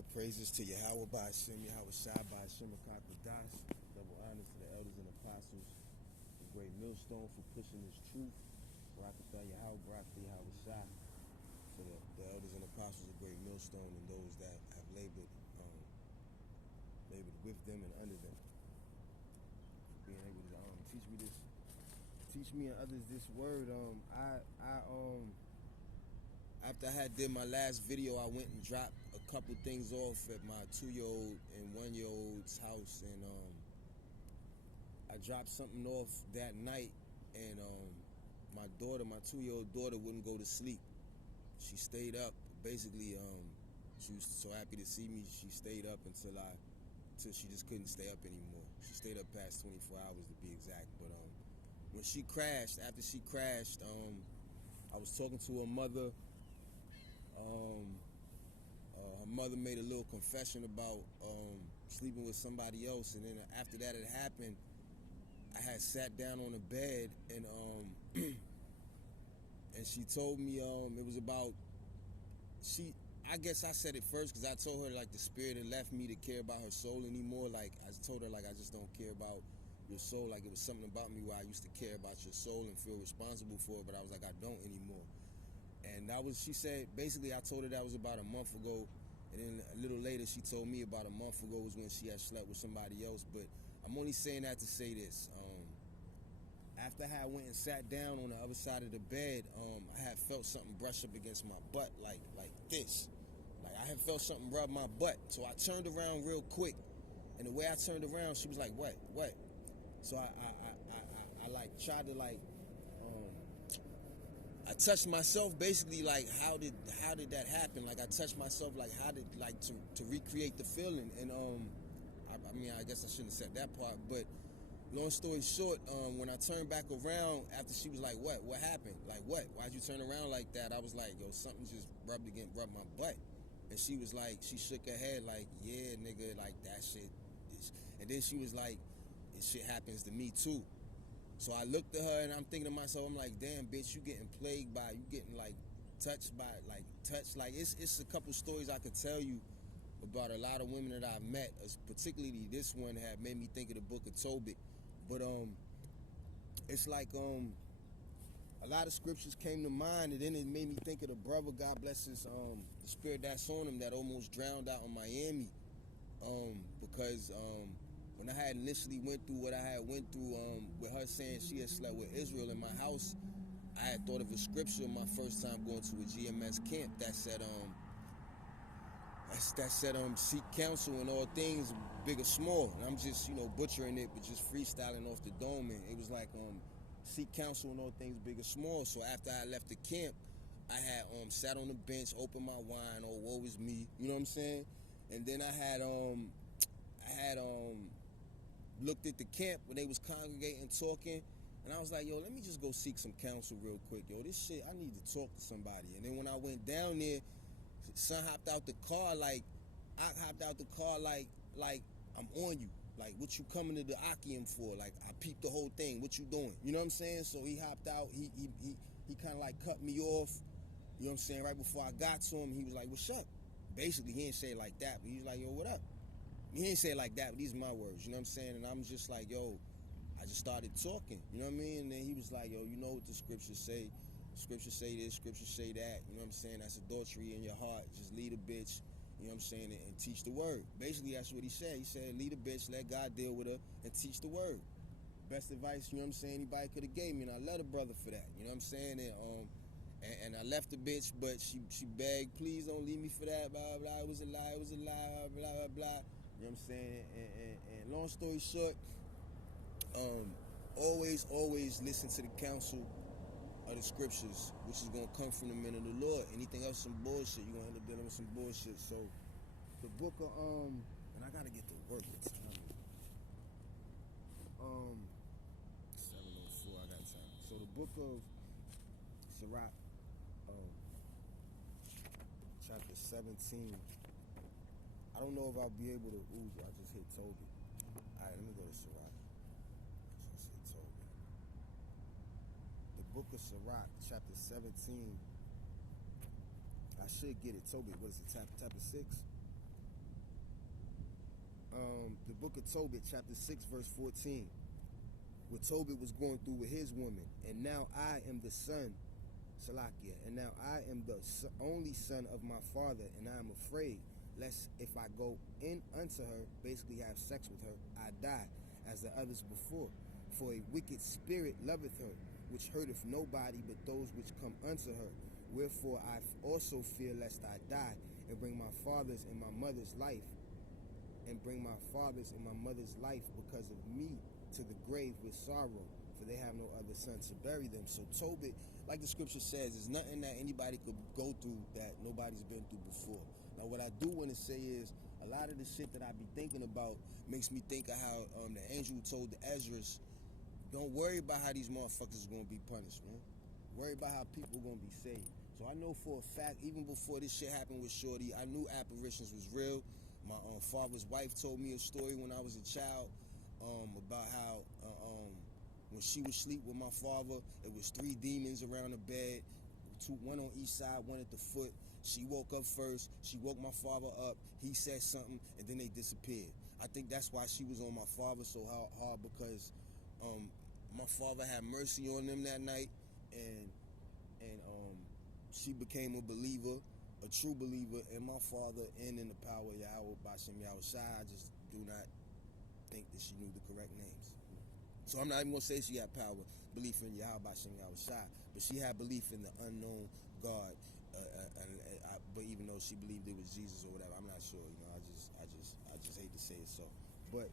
All praises to Yahweh by Hashem, Yahweh Shai by Hashem, Das. Double honors to the elders and apostles, the great millstone for pushing this truth. Barakatah Yahweh, Barakatah Yahweh Shai. For the elders and apostles, a great millstone, and those that have labored with them and under them. For being able to teach me and others this word. After I had did my last video, I went and dropped a couple things off at my 2-year-old and 1-year-old's house, and I dropped something off that night, and my 2-year-old daughter wouldn't go to sleep. She stayed up. Basically, she was so happy to see me. She stayed up until she just couldn't stay up anymore. She stayed up past 24 hours to be exact. But when she crashed, after she crashed, I was talking to her mother. Her mother made a little confession about sleeping with somebody else, and then after that had happened, I had sat down on the bed, and and she told me it was about I guess I said it first because I told her like the spirit had left me to care about her soul anymore. Like I told her like I just don't care about your soul. Like it was something about me where I used to care about your soul and feel responsible for it, but I was like I don't anymore. And she said, basically I told her that was about a month ago, and then a little later she told me about a month ago was when she had slept with somebody else. But I'm only saying that to say this. After I went and sat down on the other side of the bed, I had felt something brush up against my butt like this. Like I had felt something rub my butt. So I turned around real quick, and the way I turned around, she was like, what? So I like tried to like I touched myself basically like how did that happen? Like I touched myself like how did like to recreate the feeling, and I mean I guess I shouldn't have said that part, but long story short, when I turned back around after she was like, what happened? Like what? Why'd you turn around like that? I was like, yo, something just rubbed my butt. And she was like, she shook her head like, yeah, nigga, like that shit. And then she was like, this shit happens to me too. So I looked at her and I'm thinking to myself, I'm like, damn, bitch, you getting plagued by, you getting like touched. Like it's a couple stories I could tell you about a lot of women that I've met, particularly this one had made me think of the book of Tobit. But it's like a lot of scriptures came to mind, and then it made me think of the brother, God bless his the spirit that's on him, that almost drowned out in Miami. Because when I had initially went through what I had went through with her saying she had slept with Israel in my house, I had thought of a scripture my first time going to a GMS camp that said seek counsel in all things, big or small. And I'm just, butchering it, but just freestyling off the dome. And it was like, seek counsel in all things, big or small. So after I left the camp, I had sat on the bench, opened my wine, oh, woe is me. You know what I'm saying? And then I had looked at the camp when they was congregating, talking. And I was like, yo, let me just go seek some counsel real quick. Yo, this shit, I need to talk to somebody. And then when I went down there, son hopped out the car like I'm on you. Like, what you coming to the Akim for? Like, I peeped the whole thing. What you doing? You know what I'm saying? So he hopped out. He kind of like cut me off. You know what I'm saying? Right before I got to him, he was like, what's up? Basically, he didn't say it like that, but he was like, yo, what up? He didn't say it like that, but these are my words. You know what I'm saying? And I'm just like, yo, I just started talking. You know what I mean? And then he was like, yo, you know what the scriptures say? Scriptures say this, scriptures say that. You know what I'm saying? That's adultery in your heart. Just lead a bitch, you know what I'm saying, and teach the word. Basically, that's what he said. He said, lead a bitch, let God deal with her, and teach the word. Best advice, you know what I'm saying, anybody could have gave me, and I love a brother for that. You know what I'm saying? And I left the bitch, but she begged, please don't leave me for that, blah, blah, it was a lie, blah, blah, blah. You know what I'm saying? And long story short, always listen to the counsel of the scriptures, which is going to come from the men of the Lord. Anything else some bullshit, you're going to end up dealing with some bullshit. So the book of and I got to get to work at time. 7:04, I got time. So the book of Sirach, chapter 17. I don't know if I'll be able to ooze it. I just hit Toby. Alright, let me go to Sirach. I just hit Toby. The book of Sirach, chapter 17. I should get it. Toby, what is it, chapter 6? the book of Tobit, chapter 6, verse 14. What Tobit was going through with his woman. And now I am the son, Salakia, and now I am the only son of my father, and I am afraid, lest if I go in unto her, basically have sex with her, I die, as the others before. For a wicked spirit loveth her, which hurteth nobody but those which come unto her. Wherefore I also fear lest I die, and bring my father's and my mother's life, because of me to the grave with sorrow, for they have no other son to bury them. So Tobit, like the scripture says, is nothing that anybody could go through that nobody's been through before. Now, what I do want to say is, a lot of the shit that I be thinking about makes me think of how the angel told the Ezras, don't worry about how these motherfuckers are going to be punished, man. Worry about how people are going to be saved. So I know for a fact, even before this shit happened with Shorty, I knew apparitions was real. My father's wife told me a story when I was a child about how when she was asleep with my father, it was 3 demons around the bed, one on each side, one at the foot. She woke up first. She woke my father up. He said something, and then they disappeared. I think that's why she was on my father so hard, because my father had mercy on them that night, and she became a believer, a true believer in my father and in the power of Yahweh Bashem Yahushai. I just do not think that she knew the correct names. So I'm not even going to say she had power, belief in Yahweh Bashem Yahushai, but she had belief in the unknown God. But even though she believed it was Jesus or whatever, I'm not sure. You know, I just hate to say it so. But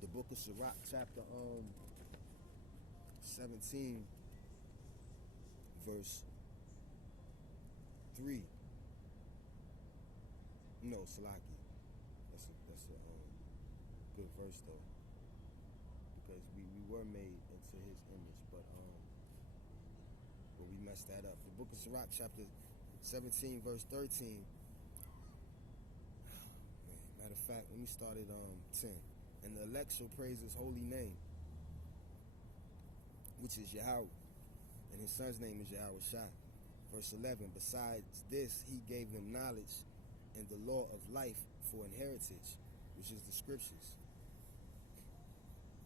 the book of Sirach, chapter 17, verse 3. No, Salaki. That's a good verse though, because we were made into His image, but we messed that up. The book of Sirach, chapter 17, verse 13. Matter of fact, let me start at 10. And the elect shall praise His holy name, which is Yahweh, and His son's name is Yahweh Shai. Verse 11, besides this, He gave them knowledge and the law of life for an heritage, which is the scriptures.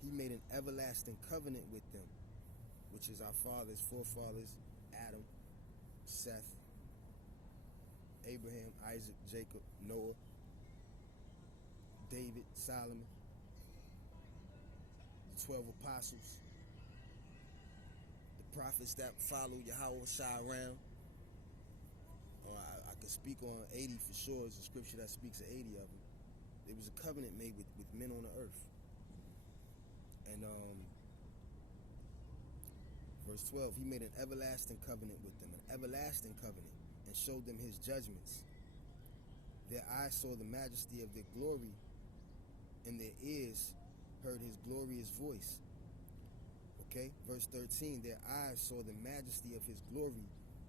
He made an everlasting covenant with them, which is our forefathers, Adam, Seth, Abraham, Isaac, Jacob, Noah, David, Solomon, the 12 apostles, the prophets that followed Yahweh Shai around. I could speak on 80 for sure. It's a scripture that speaks of 80 of them. There was a covenant made with men on the earth. And verse 12, He made an everlasting covenant with them, an everlasting covenant, and showed them His judgments. Their eyes saw the majesty of their glory, and their ears heard His glorious voice. Okay, verse 13, their eyes saw the majesty of His glory,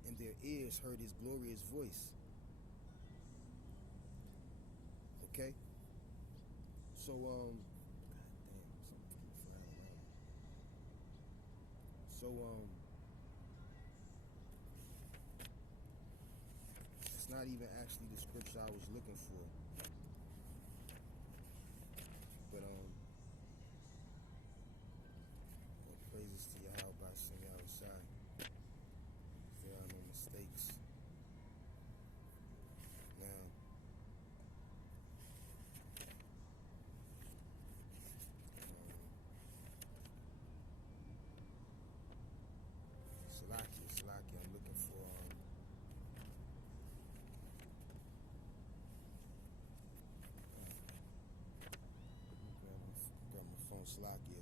and their ears heard His glorious voice. Okay, so it's not even actually the scripture I was looking for, but praises to Yahweh Bashem Yahushai. There are no mistakes. Now, Salaki, I'm looking for grab my phone, Salaki.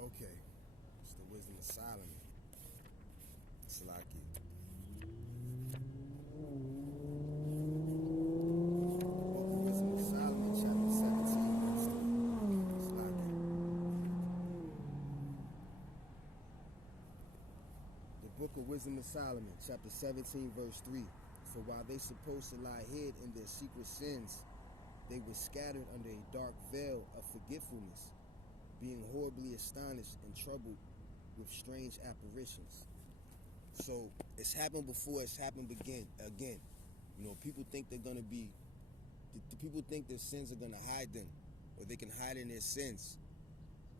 Okay, it's the wisdom of Solomon. Salaki. Book of Wisdom of Solomon, chapter 17, verse 3. For while they supposed to lie hid in their secret sins, they were scattered under a dark veil of forgetfulness, being horribly astonished and troubled with strange apparitions. So it's happened before, it's happened again. You know, people think they're gonna be, the people think their sins are gonna hide them, or they can hide in their sins.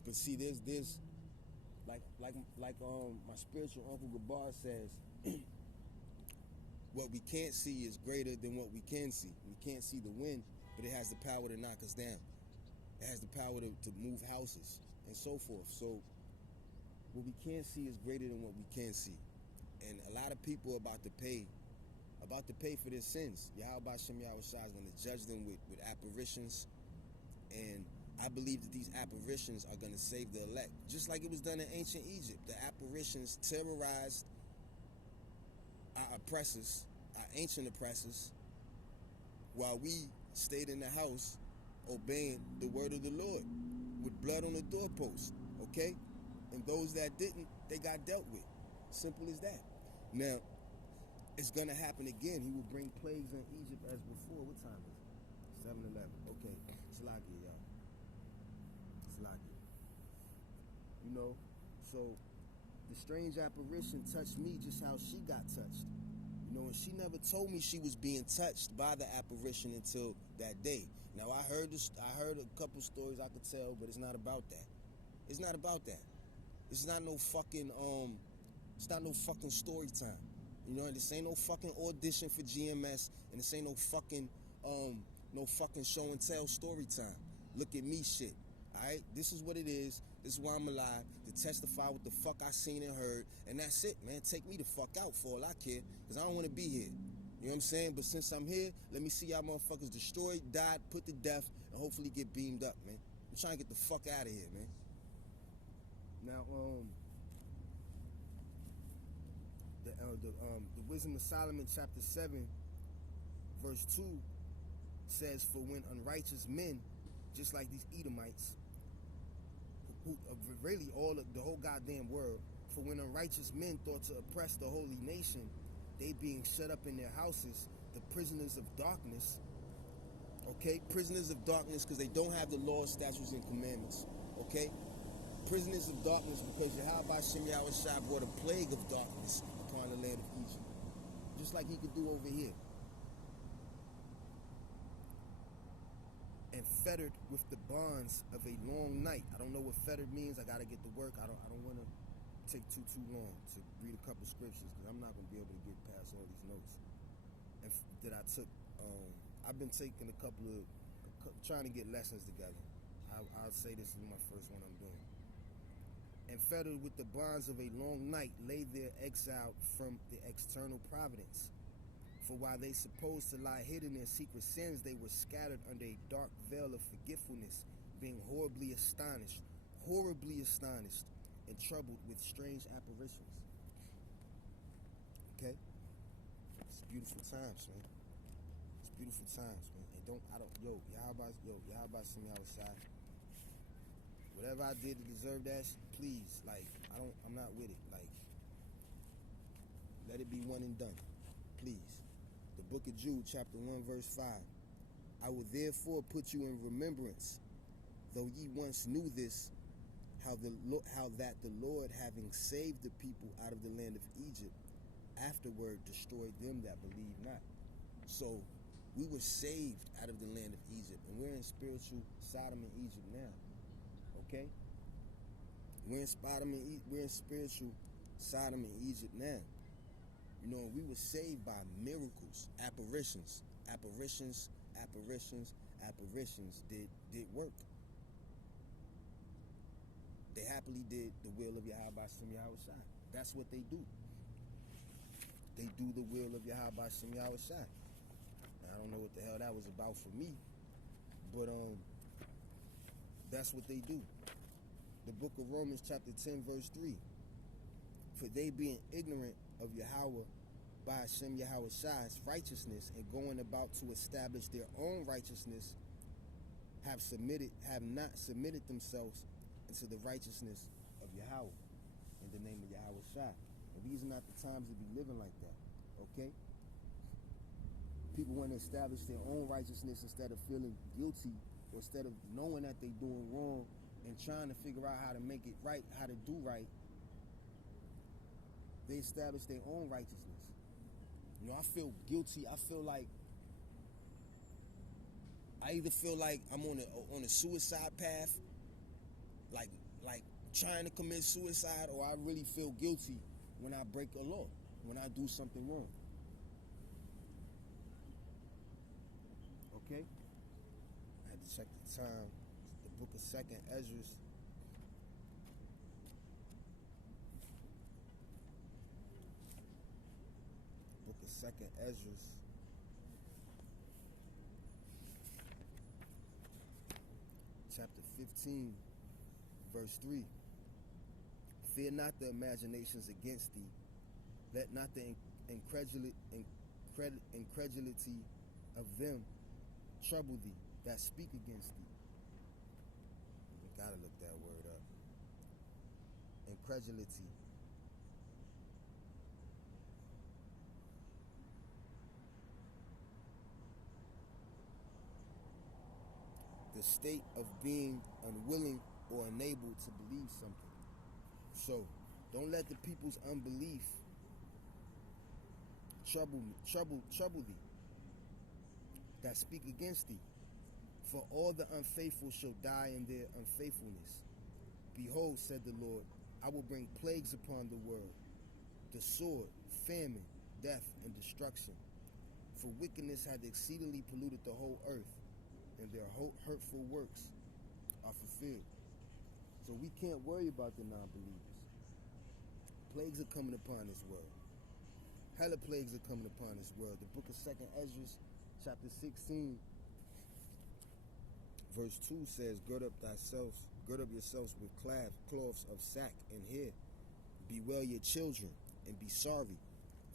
But see, there's like my spiritual uncle Gabar says, what we can't see is greater than what we can see. We can't see the wind, but it has the power to knock us down. It has the power to move houses and so forth. So what we can't see is greater than what we can see. And a lot of people are about to pay for their sins. Yahweh Shem Yahweh Shai is going to judge them with apparitions. And I believe that these apparitions are going to save the elect. Just like it was done in ancient Egypt. The apparitions terrorized our oppressors, our ancient oppressors, while we stayed in the house obeying the word of the Lord with blood on the doorpost, okay? And those that didn't, they got dealt with. Simple as that. Now, it's going to happen again. He will bring plagues in Egypt as before. What time is it? 7:11. Okay. Slakia, y'all. Slakia. You know, so the strange apparition touched me just how she got touched. You know, and she never told me she was being touched by the apparition until that day. Now, I heard a couple stories I could tell, but it's not about that. It's not about that. It's not no fucking story time. You know, this ain't no fucking audition for GMS, and this ain't no fucking show and tell story time. Look at me shit. Alright? This is what it is. This is why I'm alive, to testify what the fuck I seen and heard, and that's it, man. Take me the fuck out for all I care, because I don't want to be here. You know what I'm saying? But since I'm here, let me see y'all motherfuckers destroyed, died, put to death, and hopefully get beamed up, man. I'm trying to get the fuck out of here, man. Now, the Wisdom of Solomon, chapter 7, verse 2, says, for when unrighteous men, just like these Edomites, who really the whole goddamn world, for when unrighteous men thought to oppress the holy nation, they being shut up in their houses, the prisoners of darkness, okay? Prisoners of darkness because they don't have the laws, statutes, and commandments, okay? Prisoners of darkness because Yahweh Shem Yahweh Shai brought a plague of darkness upon the land of Egypt, just like he could do over here. And fettered with the bonds of a long night. I don't know what fettered means. I gotta get to work. I don't want to take too long to read a couple scriptures because I'm not gonna be able to get past all these notes. And that I took. I've been taking trying to get lessons together. I'll say this is my first one I'm doing. And fettered with the bonds of a long night, lay there exiled from the external providence. For while they supposed to lie hid in their secret sins, they were scattered under a dark veil of forgetfulness, being horribly astonished, and troubled with strange apparitions. Okay? It's beautiful times, man. It's beautiful times, man. And Yahweh Shem Yahweh Shai. Whatever I did to deserve that, please, like, I'm not with it. Like, let it be one and done. Please. The book of Jude, chapter 1, verse 5. I will therefore put you in remembrance, though ye once knew this, how that the Lord, having saved the people out of the land of Egypt, afterward destroyed them that believe not. So, we were saved out of the land of Egypt, and we're in spiritual Sodom and Egypt now. Okay? We're in spiritual Sodom and Egypt now. You know, we were saved by miracles, apparitions did work. They happily did the will of Yahweh Shem Yahweh Shai. That's what they do. They do the will of Yahweh Shem Yahweh Shai. Now, I don't know what the hell that was about for me, but that's what they do. The book of Romans, chapter 10, verse 3. For they being ignorant of Yahweh by Hashem Yahweh Shai's righteousness and going about to establish their own righteousness, have not submitted themselves into the righteousness of Yahweh in the name of Yahweh Shai. And these are not the times to be living like that, okay? People want to establish their own righteousness instead of feeling guilty, or instead of knowing that they're doing wrong and trying to figure out how to make it right, how to do right, they establish their own righteousness. You know, I feel guilty. I feel like I either feel like I'm on a suicide path, like trying to commit suicide, or I really feel guilty when I break a law, when I do something wrong. Okay? I had to check the time. The book of 2nd Ezra. Book of 2nd Ezra. Chapter 15, verse 3. Fear not the imaginations against thee. Let not the incredulity of them trouble thee that speak against thee. You gotta look that word up. Incredulity. The state of being unwilling or unable to believe something. So, don't let the people's unbelief trouble thee that speak against thee. For all the unfaithful shall die in their unfaithfulness. Behold, said the Lord, I will bring plagues upon the world, the sword, famine, death, and destruction. For wickedness hath exceedingly polluted the whole earth, and their hurtful works are fulfilled. So we can't worry about the non-believers. Plagues are coming upon this world. Hella plagues are coming upon this world. The book of 2nd Ezra, chapter 16, verse 2 says, gird up yourselves with cloths of sack and hair. Bewail your children, and be sorry,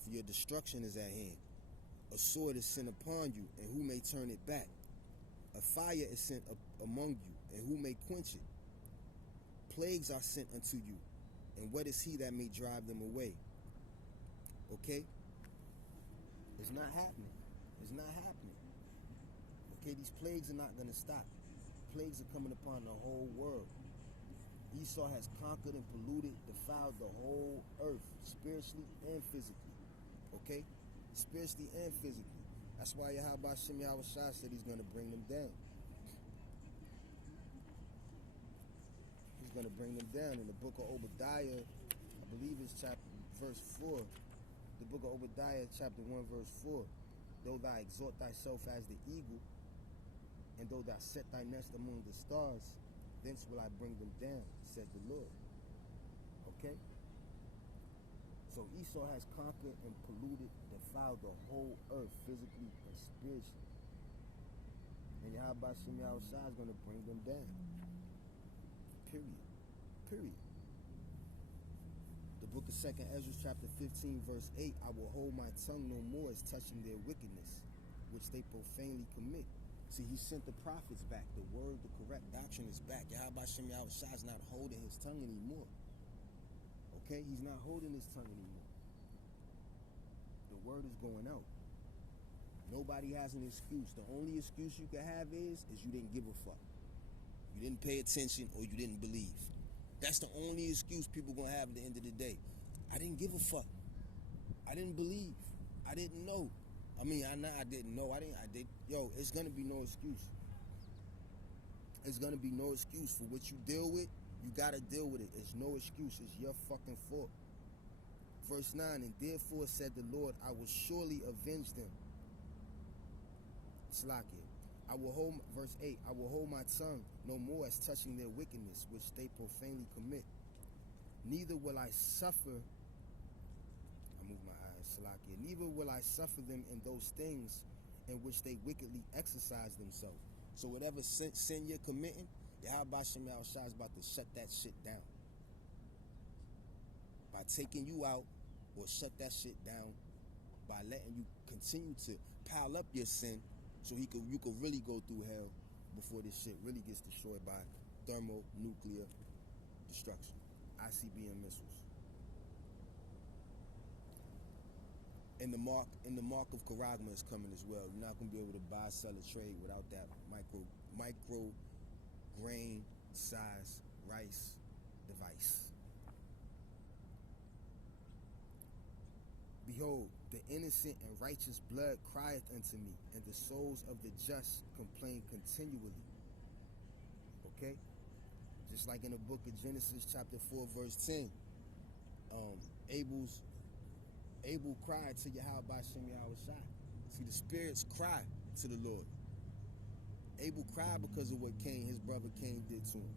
for your destruction is at hand. A sword is sent upon you, and who may turn it back? A fire is sent up among you, and who may quench it? Plagues are sent unto you, and what is he that may drive them away? Okay? It's not happening. It's not happening. Okay, these plagues are not going to stop. Plagues are coming upon the whole world. Esau has conquered and polluted, defiled the whole earth, spiritually and physically. Okay? Spiritually and physically. That's why Yahweh Shem Yahushua said he's going to bring them down. He's going to bring them down. In the book of Obadiah, I believe it's verse 4. The book of Obadiah, chapter 1, verse 4. Though thou exalt thyself as the eagle, and though thou set thy nest among the stars, thence will I bring them down, said the Lord. Okay? So Esau has conquered and polluted, defiled the whole earth, physically and spiritually. And Yahweh Shem Yahushua is going to bring them down. Period. Period. The book of 2nd Ezra, chapter 15, verse 8, I will hold my tongue no more as touching their wickedness, which they profanely commit. See, he sent the prophets back. The word, the correct doctrine is back. Yahweh Shem Yahushua is not holding his tongue anymore. Okay? He's not holding his tongue anymore. The word is going out. Nobody has an excuse. The only excuse you can have is you didn't give a fuck. You didn't pay attention, or you didn't believe. That's the only excuse people gonna have at the end of the day. I didn't give a fuck. I didn't believe. I didn't know. I mean, I didn't know. I did. Yo, it's gonna be no excuse. It's gonna be no excuse for what you deal with. You gotta deal with it. It's no excuse. It's your fucking fault. Verse 9, and therefore said the Lord, I will surely avenge them. Slakia. Verse 8, I will hold my tongue no more as touching their wickedness, which they profanely commit. Neither will I suffer, I move my eyes, Salakia, neither will I suffer them in those things in which they wickedly exercise themselves. So whatever sin you're committing, Yahweh Shem Yahushua is about to shut that shit down. By taking you out, or shut that shit down by letting you continue to pile up your sin, so you could really go through hell before this shit really gets destroyed by thermonuclear destruction, ICBM missiles. And the mark of Karagma is coming as well. You're not gonna be able to buy, sell, or trade without that micro grain size terrorize device. Behold, the innocent and righteous blood crieth unto me, and the souls of the just complain continually. Okay? Just like in the book of Genesis chapter 4 verse 10, Abel cried to Yahweh Bashem Yahweh. See, the spirits cry to the Lord. Abel cried because of what his brother Cain did to him.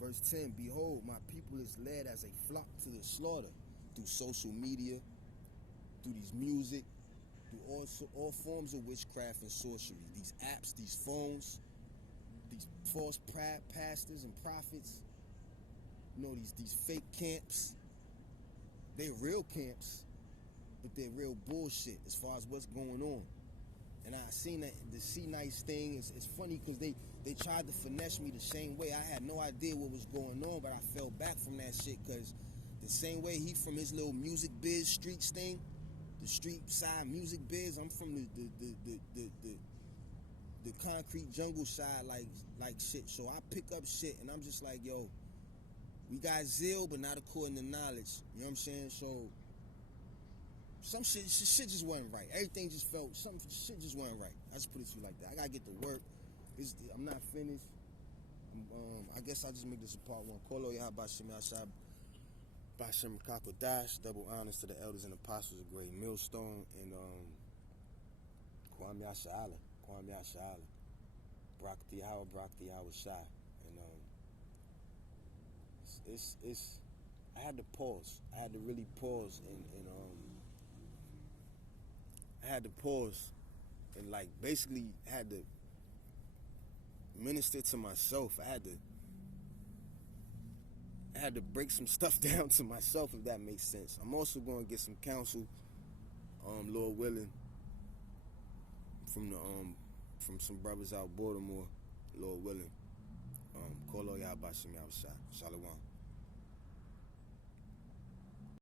Verse 10, behold, my people is led as a flock to the slaughter through social media, through these music, through all forms of witchcraft and sorcery. These apps, these phones, these false pastors and prophets, these fake camps. They're real camps, but they're real bullshit as far as what's going on. And I seen that the See Nice thing. It's funny because they tried to finesse me the same way. I had no idea what was going on, but I fell back from that shit because the same way he from his little music biz streets thing, the street side music biz, I'm from the concrete jungle side like shit. So I pick up shit and I'm just like, yo, we got zeal, but not according to knowledge. You know what I'm saying? So some shit just wasn't right. Everything just felt, some shit just wasn't right. I just put it to you like that. I gotta get to work. I'm not finished. I guess I'll just make this a part one. Kolo Yahweh Bashem Yahshua Bashem Kakodash. Double honors to the elders and apostles of Great Millstone. And Kwam Yahshua Kwam Yahshua Brak Yahweh Brak Yahweh Shai. And it's I had to pause. I had to really pause and I had to pause and like basically had to minister to myself. I had to break some stuff down to myself, if that makes sense. I'm also going to get some counsel, Lord willing, from some brothers out Baltimore, Lord willing. Kolo Yahweh Bashem Yahweh Shai. Shalom.